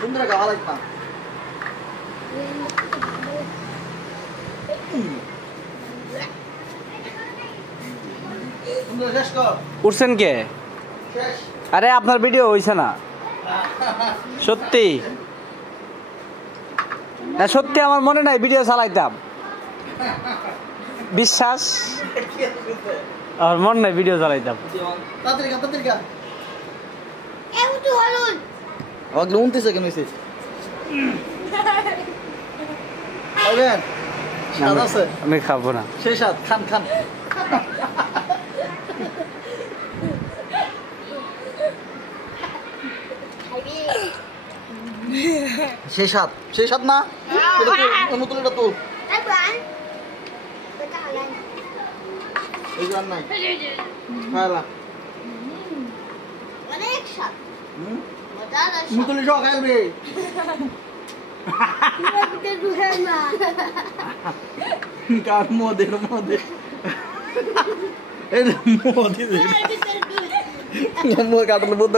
সুন্দর গাওয়া লাগতাম উঠছেন কে? আরে আপনার ভিডিও হইছে না সত্যি না, সত্যি আমার মনে নাই ভিডিও চালাইতাম, বিশ্বাস আমার মনে নাই ভিডিও চালাইতাম। আমি খাবো না। খান খান সেই সাত না তুলে তো নাই মুতুলি সহ খাইবে কার মদের কাটলে বুদ্ধ